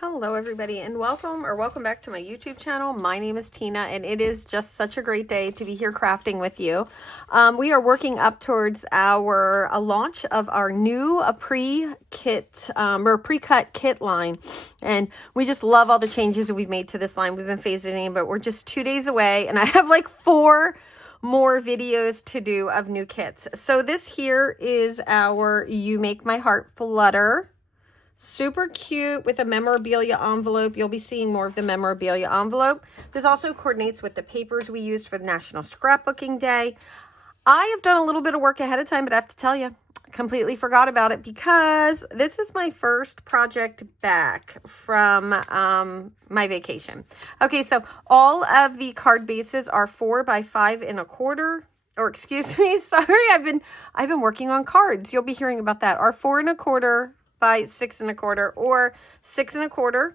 Hello everybody and welcome back to my YouTube channel. My name is Tina and it is just such a great day to be here crafting with you. We are working up towards our launch of our new pre-kit or pre-cut kit line, and we just love all the changes that we've made to this line. We've been phasing in, but we're just 2 days away and I have like 4 more videos to do of new kits. So this here is our You Make My Heart Flutter. Super cute with a memorabilia envelope. You'll be seeing more of the memorabilia envelope. This also coordinates with the papers we used for the National Scrapbooking Day. I have done a little bit of work ahead of time, but I have to tell you, completely forgot about it because this is my first project back from my vacation. Okay, so all of the card bases are 4 by 5 1/4. Or excuse me, sorry, I've been working on cards. You'll be hearing about that. Are 4 1/4 by 6 1/4, or 6 1/4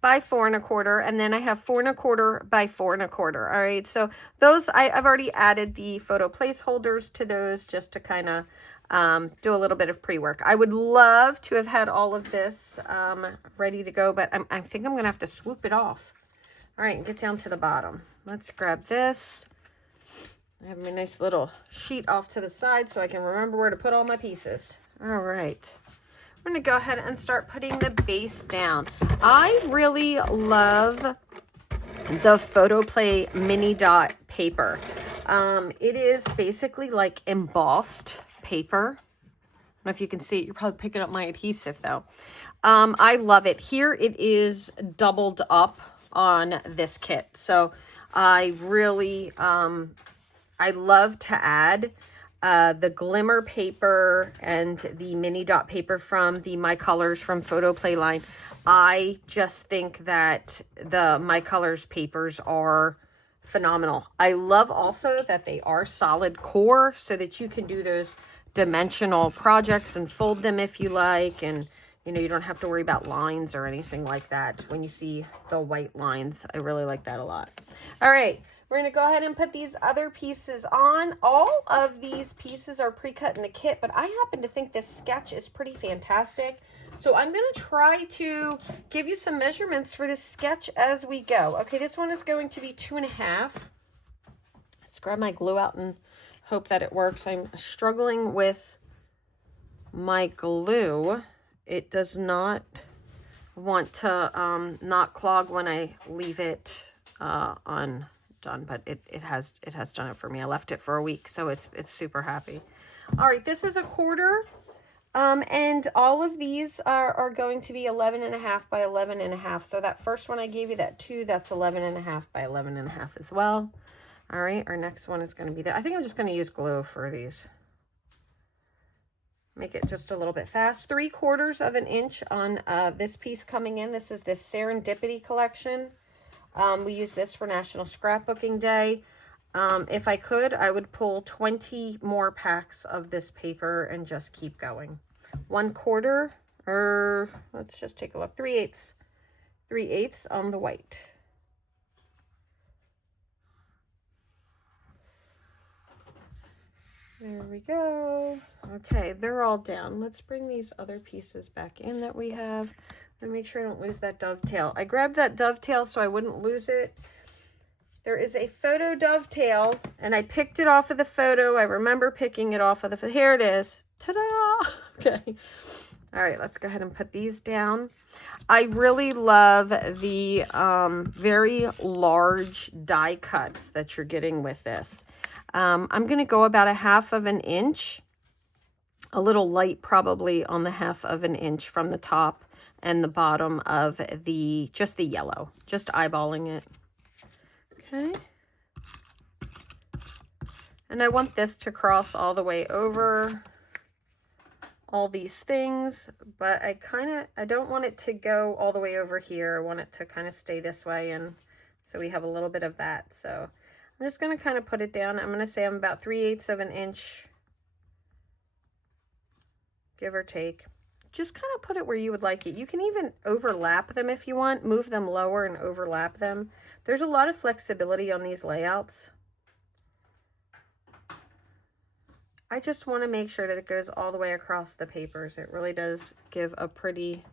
by 4 1/4, and then I have 4 1/4 by 4 1/4. All right, so those I've already added the photo placeholders to those just to kind of do a little bit of pre-work. I would love to have had all of this ready to go, but I think I'm gonna have to swoop it off. All right, and get down to the bottom. Let's grab this. I have my nice little sheet off to the side so I can remember where to put all my pieces. All right. I'm going to go ahead and start putting the base down. I really love the Photo Play mini dot paper. It is basically like embossed paper. I don't know if you can see it. You're probably picking up my adhesive though. I love it. Here it is doubled up on this kit. So I really, I love to add the glimmer paper and the mini dot paper from the My Colors from Photo Play line. I just think that the My Colors papers are phenomenal. I love also that they are solid core so that you can do those dimensional projects and fold them if you like, and you know, you don't have to worry about lines or anything like that when you see the white lines. I really like that a lot. All right. We're going to go ahead and put these other pieces on. All of these pieces are pre-cut in the kit, but I happen to think this sketch is pretty fantastic. So I'm going to try to give you some measurements for this sketch as we go. Okay, this one is going to be 2.5. Let's grab my glue out and hope that it works. I'm struggling with my glue. It does not want to not clog when I leave it on done, but it has done it for me. I left it for a week, so it's super happy. All right, this is 1/4, and all of these are going to be 11.5 by 11.5. So that first one I gave you, that 2, that's 11.5 by 11.5 as well. All right, our next one is going to be that. I think I'm just going to use glue for these. Make it just a little bit fast. 3/4 of an inch on this piece coming in. This is this Serendipity collection. We use this for National Scrapbooking Day. If I could, I would pull 20 more packs of this paper and just keep going. 1/4, or let's just take a look. 3/8. 3/8 on the white. There we go. Okay, they're all down. Let's bring these other pieces back in that we have. And make sure I don't lose that dovetail. I grabbed that dovetail so I wouldn't lose it. There is a photo dovetail, and I picked it off of the photo. I remember picking it off of the, here it is. Ta-da! Okay. All right, let's go ahead and put these down. I really love the very large die cuts that you're getting with this. I'm going to go about 1/2 of an inch, a little light probably on the 1/2 of an inch from the top and the bottom of just the yellow, just eyeballing it. Okay. And I want this to cross all the way over all these things, but I don't want it to go all the way over here. I want it to kind of stay this way, and so we have a little bit of that. So I'm just going to kind of put it down. I'm going to say I'm about 3/8 of an inch, give or take. Just kind of put it where you would like it. You can even overlap them if you want, move them lower and overlap them. There's a lot of flexibility on these layouts. I just want to make sure that it goes all the way across the papers. It really does give a pretty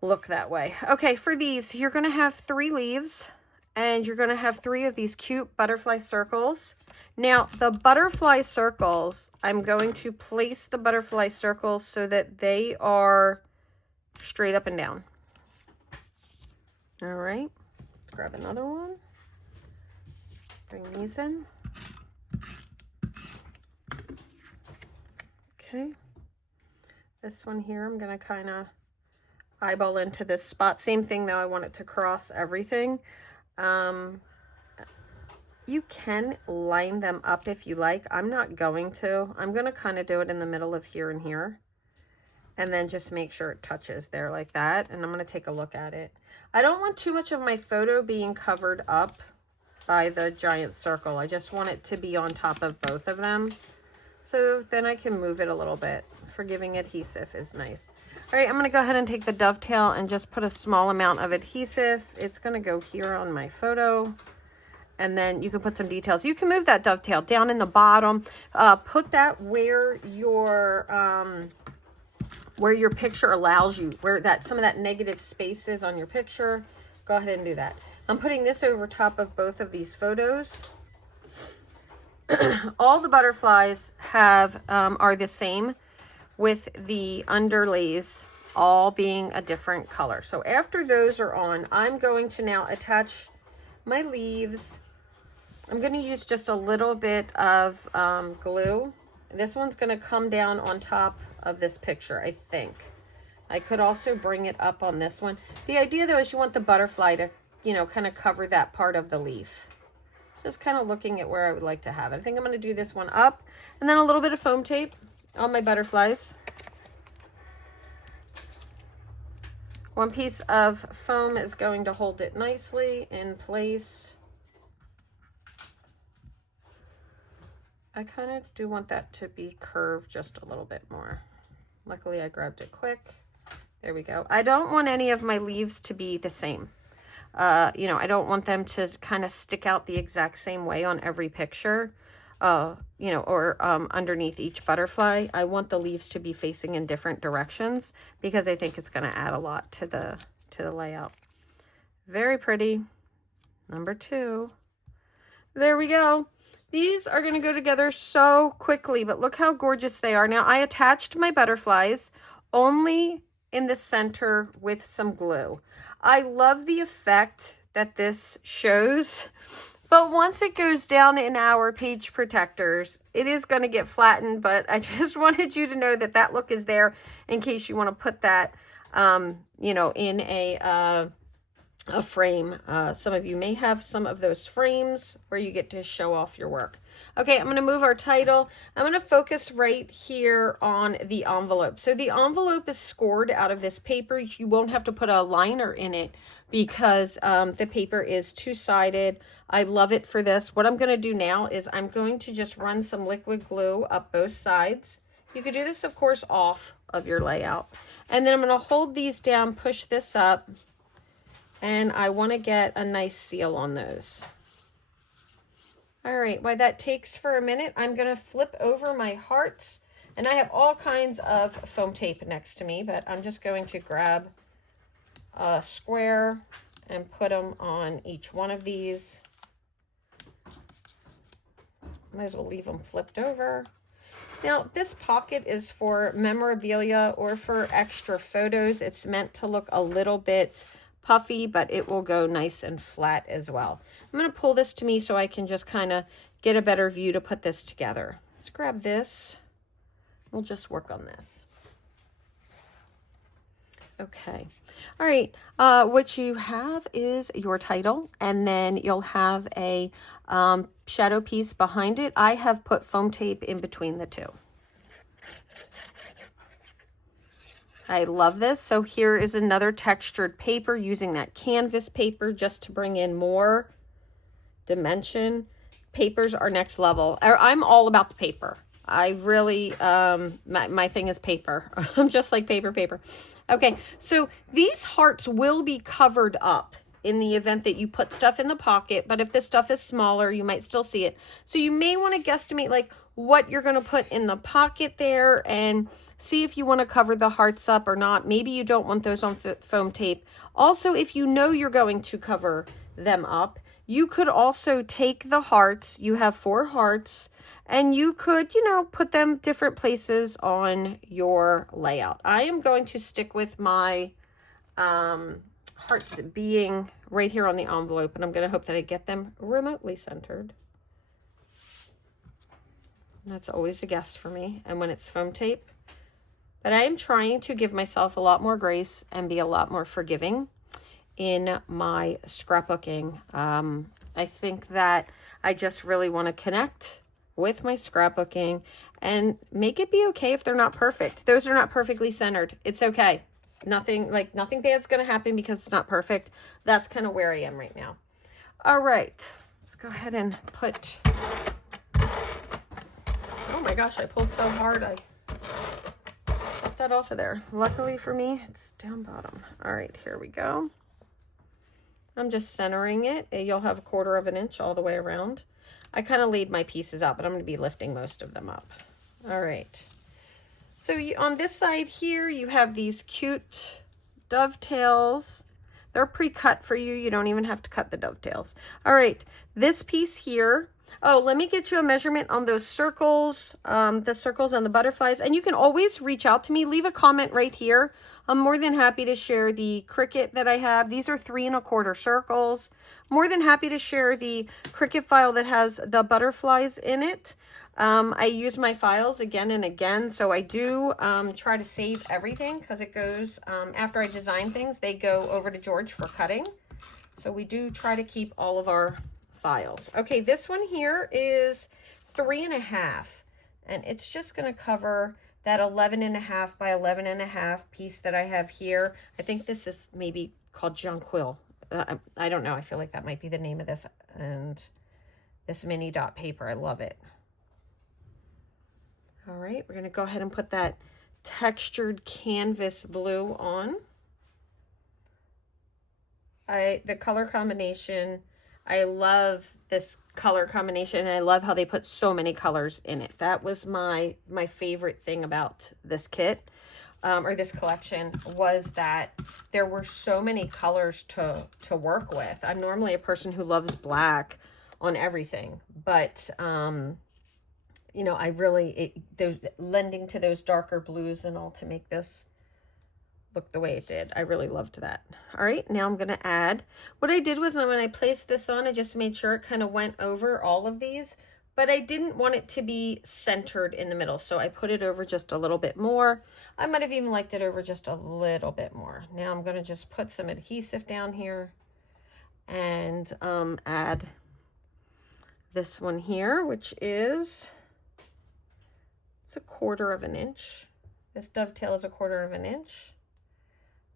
look that way. Okay, for these, you're going to have 3 leaves, and you're going to have 3 of these cute butterfly circles. Now, the butterfly circles, I'm going to place the butterfly circles so that they are straight up and down. All right, grab another one. Bring these in. Okay. This one here, I'm going to kind of eyeball into this spot. Same thing though, I want it to cross everything. You can line them up if you like. I'm not going to. I'm going to kind of do it in the middle of here and here. And then just make sure it touches there like that. And I'm going to take a look at it. I don't want too much of my photo being covered up by the giant circle. I just want it to be on top of both of them. So then I can move it a little bit. Forgiving adhesive is nice. All right, I'm going to go ahead and take the dovetail and just put a small amount of adhesive. It's going to go here on my photo. And then you can put some details. You can move that dovetail down in the bottom. Put that where your picture allows you, where that some of that negative space is on your picture. Go ahead and do that. I'm putting this over top of both of these photos. All the butterflies have are the same, with the underlays all being a different color. So after those are on, I'm going to now attach my leaves. I'm going to use just a little bit of glue. This one's going to come down on top of this picture, I think. I could also bring it up on this one. The idea though is you want the butterfly to, you know, kind of cover that part of the leaf. Just kind of looking at where I would like to have it. I think I'm going to do this one up, and then a little bit of foam tape on my butterflies. One piece of foam is going to hold it nicely in place. I kind of do want that to be curved just a little bit more. Luckily, I grabbed it quick. There we go. I don't want any of my leaves to be the same. You know, I don't want them to kind of stick out the exact same way on every picture, you know, or underneath each butterfly. I want the leaves to be facing in different directions because I think it's going to add a lot to the layout. Very pretty. Number 2. There we go. These are going to go together so quickly, but look how gorgeous they are. Now, I attached my butterflies only in the center with some glue. I love the effect that this shows, but once it goes down in our page protectors, it is going to get flattened, but I just wanted you to know that that look is there in case you want to put that, you know, in a frame. Some of you may have some of those frames where you get to show off your work. Okay, I'm going to move our title. I'm going to focus right here on the envelope. So the envelope is scored out of this paper. You won't have to put a liner in it because the paper is two-sided. I love it for this. What I'm going to do now is I'm going to just run some liquid glue up both sides. You could do this, of course, off of your layout. And then I'm going to hold these down, push this up, and I want to get a nice seal on those. All right, while that takes for a minute, I'm going to flip over my hearts. And I have all kinds of foam tape next to me, but I'm just going to grab a square and put them on each one of these. Might as well leave them flipped over. Now, this pocket is for memorabilia or for extra photos. It's meant to look a little bit puffy, but it will go nice and flat as well. I'm going to pull this to me so I can just kind of get a better view to put this together. Let's grab this. We'll just work on this. Okay. All right. What you have is your title, and then you'll have a shadow piece behind it. I have put foam tape in between the two. I love this. So here is another textured paper using that canvas paper just to bring in more dimension. Papers are next level. I'm all about the paper. I really, my thing is paper. I'm just like paper. Okay, so these hearts will be covered up in the event that you put stuff in the pocket, but if this stuff is smaller, you might still see it. So you may want to guesstimate like what you're going to put in the pocket there and See if you want to cover the hearts up or not. Maybe you don't want those on foam tape. Also, if you know you're going to cover them up, you could also take the hearts. You have 4 hearts, and you could, you know, put them different places on your layout. I am going to stick with my hearts being right here on the envelope, and I'm going to hope that I get them remotely centered. That's always a guess for me, and when it's foam tape. But I am trying to give myself a lot more grace and be a lot more forgiving in my scrapbooking. I think that I just really want to connect with my scrapbooking and make it be okay if they're not perfect. Those are not perfectly centered. It's okay. Nothing bad's going to happen because it's not perfect. That's kind of where I am right now. All right, let's go ahead and put this. Oh my gosh, I pulled so hard. I got that off of there. Luckily for me, it's down bottom. All right, here we go. I'm just centering it. You'll have 1/4 of an inch all the way around. I kind of laid my pieces out, but I'm going to be lifting most of them up. All right. So on this side here, you have these cute dovetails. They're pre-cut for you. You don't even have to cut the dovetails. All right. This piece here. Oh, let me get you a measurement on those circles, the circles and the butterflies. And you can always reach out to me. Leave a comment right here. I'm more than happy to share the Cricut that I have. These are 3 1/4 circles. More than happy to share the Cricut file that has the butterflies in it. I use my files again and again, so I do try to save everything because it goes, after I design things, they go over to George for cutting. So we do try to keep all of our files. Okay, this one here is 3 1/2, and it's just going to cover that 11 1/2 by 11 1/2 piece that I have here. I think this is maybe called Jonquil. I don't know. I feel like that might be the name of this. And this mini dot paper, I love it. All right, we're going to go ahead and put that textured canvas blue on. The color combination, I love this color combination, and I love how they put so many colors in it. That was my favorite thing about this kit, or this collection, was that there were so many colors to work with. I'm normally a person who loves black on everything, but you know, I really, those lending to those darker blues and all to make this look the way it did. I really loved that. All right, now I'm going to add. What I did was when I placed this on, I just made sure it kind of went over all of these, but I didn't want it to be centered in the middle, so I put it over just a little bit more. I might have even liked it over just a little bit more. Now I'm going to just put some adhesive down here and add this one here, which is, it's 1/4 of an inch. This dovetail is 1/4 of an inch.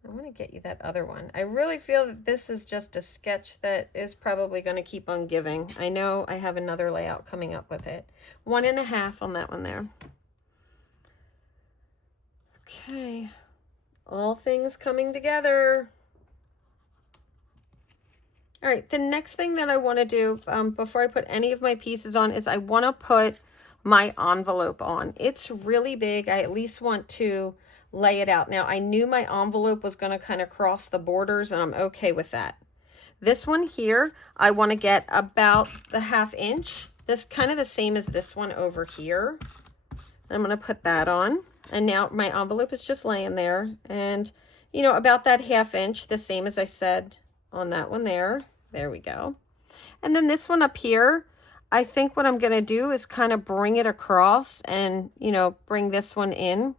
I want to get you that other one. I really feel that this is just a sketch that is probably going to keep on giving. I know I have another layout coming up with it. 1 1/2 on that one there. Okay. All things coming together. All right, the next thing that I want to do before I put any of my pieces on is I want to put my envelope on. It's really big. I at least want to lay it out. Now, I knew my envelope was going to kind of cross the borders, and I'm okay with that. This one here, I want to get about the 1/2 inch. This kind of the same as this one over here. I'm going to put that on. And now my envelope is just laying there. And, you know, about that 1/2 inch, the same as I said on that one there. There we go. And then this one up here, I think what I'm going to do is kind of bring it across and, you know, bring this one in.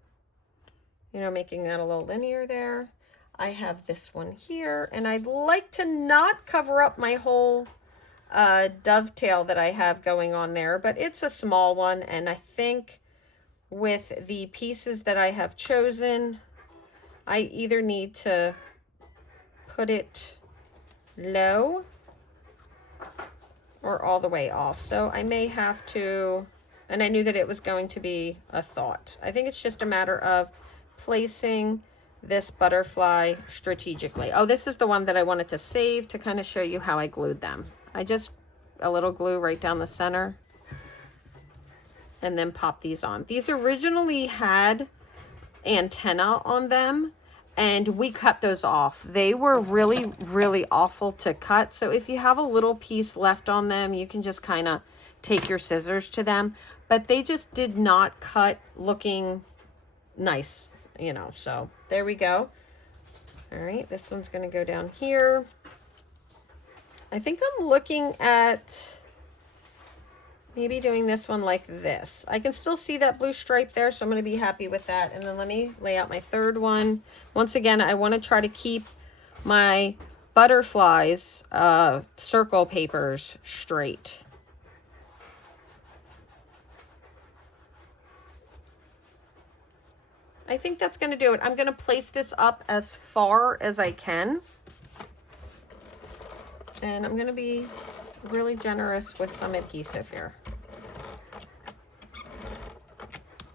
You know, making that a little linear there. I have this one here, and I'd like to not cover up my whole dovetail that I have going on there, but it's a small one, and I think with the pieces that I have chosen, I either need to put it low or all the way off. So I may have to, and I knew that it was going to be a thought. I think it's just a matter of placing this butterfly strategically. Oh, this is the one that I wanted to save to kind of show you how I glued them. I just, a little glue right down the center and then pop these on. These originally had antenna on them, and we cut those off. They were really, really awful to cut. So if you have a little piece left on them, you can just kind of take your scissors to them. But they just did not cut looking nice, you know. So there we go. All right, this one's going to go down here. I think I'm looking at maybe doing this one like this. I can still see that blue stripe there, so I'm going to be happy with that. And then let me lay out my third one. Once again, I want to try to keep my butterflies circle papers straight. I think that's going to do it. I'm going to place this up as far as I can. And I'm going to be really generous with some adhesive here.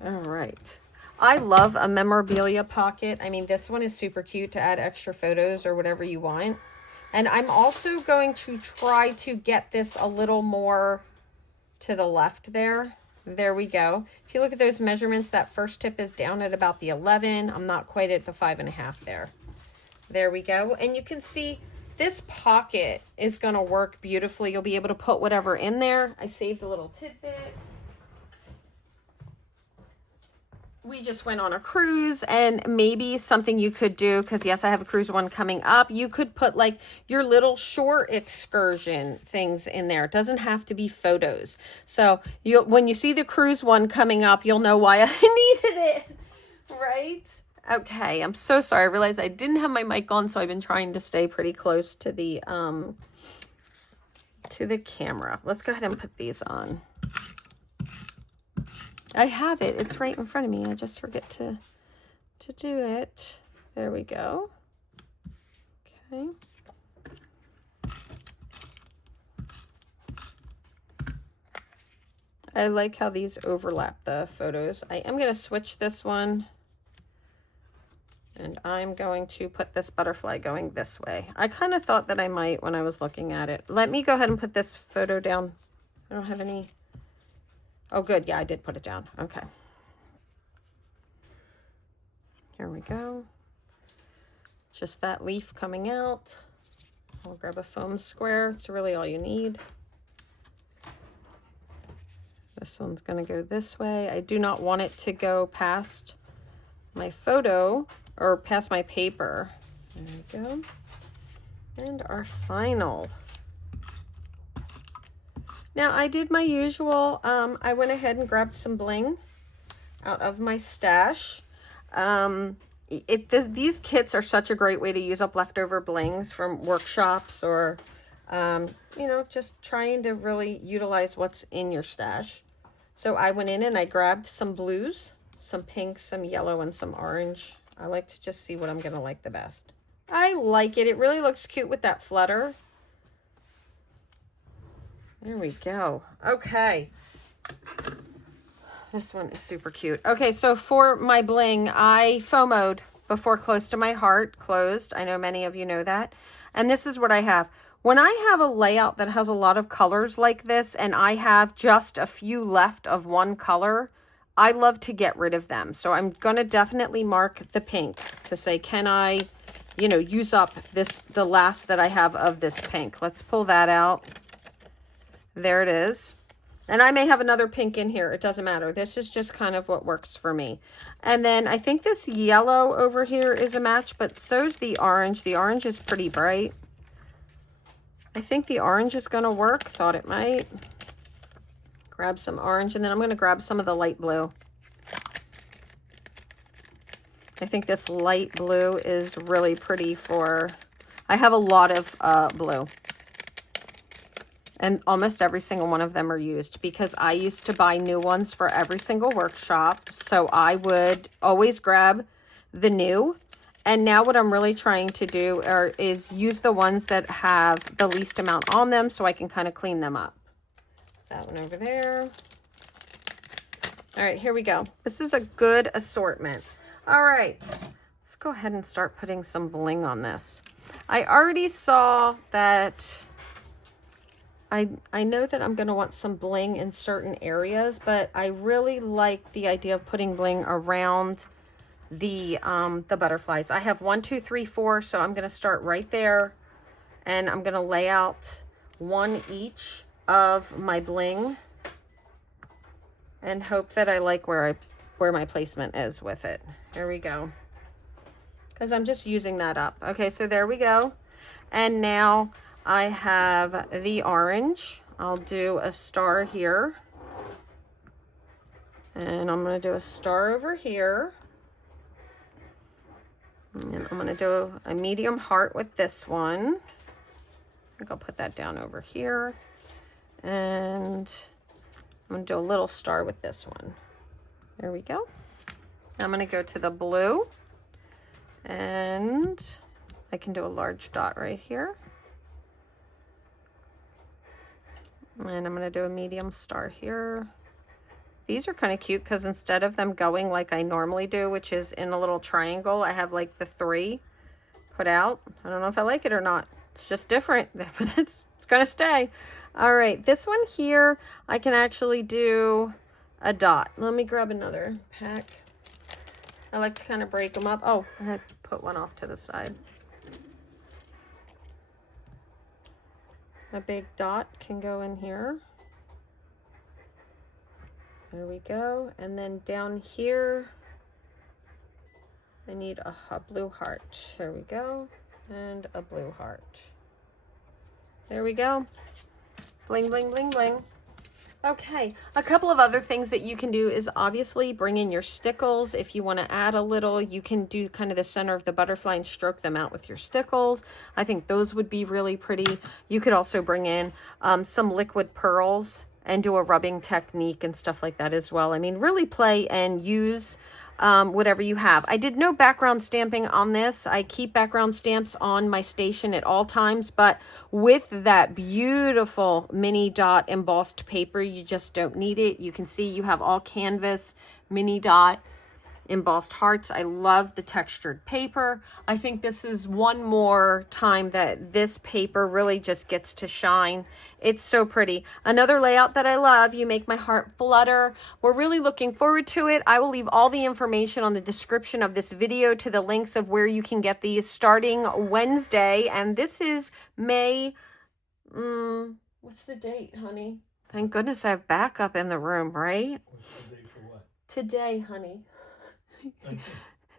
All right. I love a memorabilia pocket. I mean, this one is super cute to add extra photos or whatever you want. And I'm also going to try to get this a little more to the left there. There we go. If you look at those measurements, that first tip is down at about the 11. I'm not quite at the 5.5 there. There we go. And you can see this pocket is going to work beautifully. You'll be able to put whatever in there. I saved a little tidbit. We just went on a cruise, and maybe something you could do, because yes, I have a cruise one coming up. You could put like your little shore excursion things in there. It doesn't have to be photos. So when you see the cruise one coming up, you'll know why I needed it, right? Okay, I'm so sorry. I realized I didn't have my mic on, so I've been trying to stay pretty close to the camera. Let's go ahead and put these on. I have it. It's right in front of me. I just forget to do it. There we go. Okay. I like how these overlap the photos. I am going to switch this one. And I'm going to put this butterfly going this way. I kind of thought that I might when I was looking at it. Let me go ahead and put this photo down. I don't have any. Oh, good. Yeah, I did put it down. Okay. Here we go. Just that leaf coming out. I'll grab a foam square. It's really all you need. This one's going to go this way. I do not want it to go past my photo or past my paper. There we go. And our final. Now I did my usual, I went ahead and grabbed some bling out of my stash. These kits are such a great way to use up leftover blings from workshops or, you know, just trying to really utilize what's in your stash. So I went in and I grabbed some blues, some pink, some yellow, and some orange. I like to just see what I'm going to like the best. I like it. It really looks cute with that flutter. There we go. Okay. This one is super cute. Okay, so for my bling, I FOMO'd before Close to My Heart closed. I know many of you know that. And this is what I have. When I have a layout that has a lot of colors like this and I have just a few left of one color, I love to get rid of them. So I'm going to definitely mark the pink to say, can I, you know, use up the last that I have of this pink. Let's pull that out. There it is. And I may have another pink in here. It doesn't matter. This is just kind of what works for me. And then I think this yellow over here is a match, but so's the orange. The orange is pretty bright. I think the orange is going to work. Thought it might. Grab some orange, and then I'm going to grab some of the light blue. I think this light blue is really pretty for... I have a lot of blue. And almost every single one of them are used because I used to buy new ones for every single workshop. So I would always grab the new. And now what I'm really trying to do is use the ones that have the least amount on them so I can kind of clean them up. That one over there. All right, here we go. This is a good assortment. All right, let's go ahead and start putting some bling on this. I already saw that... I know that I'm going to want some bling in certain areas, but I really like the idea of putting bling around the butterflies. I have 1, 2, 3, 4, so I'm going to start right there, and I'm going to lay out one each of my bling and hope that I like where my placement is with it. There we go. Because I'm just using that up. Okay, so there we go. And now I have the orange. I'll do a star here. And I'm going to do a star over here. And I'm going to do a medium heart with this one. I think I'll put that down over here. And I'm going to do a little star with this one. There we go. I'm going to go to the blue. And I can do a large dot right here. And I'm going to do a medium star here. These are kind of cute because instead of them going like I normally do, which is in a little triangle, I have like the 3 put out. I don't know if I like it or not. It's just different, but it's going to stay. All right, this one here, I can actually do a dot. Let me grab another pack. I like to kind of break them up. Oh, I had to put one off to the side. A big dot can go in here. There we go. And then down here, I need a blue heart. There we go. And a blue heart. There we go. Bling, bling, bling, bling. Okay, a couple of other things that you can do is obviously bring in your stickles. If you want to add a little, you can do kind of the center of the butterfly and stroke them out with your stickles. I think those would be really pretty. You could also bring in some liquid pearls and do a rubbing technique and stuff like that as well. I mean, really play and use whatever you have. I did no background stamping on this. I keep background stamps on my station at all times, but with that beautiful mini dot embossed paper, you just don't need it. You can see you have all canvas mini dot embossed hearts. I love the textured paper. I think this is one more time that this paper really just gets to shine. It's so pretty. Another layout that I love, You Make My Heart Flutter. We're really looking forward to it. I will leave all the information on the description of this video to the links of where you can get these starting Wednesday. And this is May, what's the date, honey? Thank goodness I have backup in the room, right? What's the date for what? Today, honey. 19th.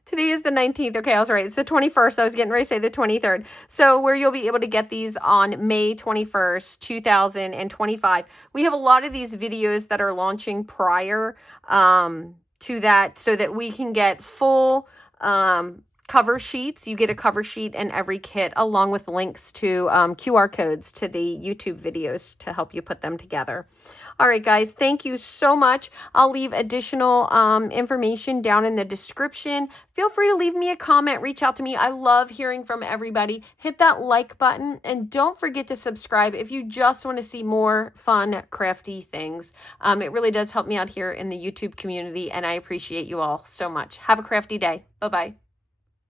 Today is the 19th. Okay, I was right. It's the 21st. I was getting ready to say the 23rd. So where you'll be able to get these on May 21st, 2025. We have a lot of these videos that are launching prior to that so that we can get full cover sheets. You get a cover sheet in every kit along with links to QR codes to the YouTube videos to help you put them together. All right, guys, thank you so much. I'll leave additional information down in the description. Feel free to leave me a comment. Reach out to me. I love hearing from everybody. Hit that like button and don't forget to subscribe if you just want to see more fun, crafty things. It really does help me out here in the YouTube community, and I appreciate you all so much. Have a crafty day. Bye-bye.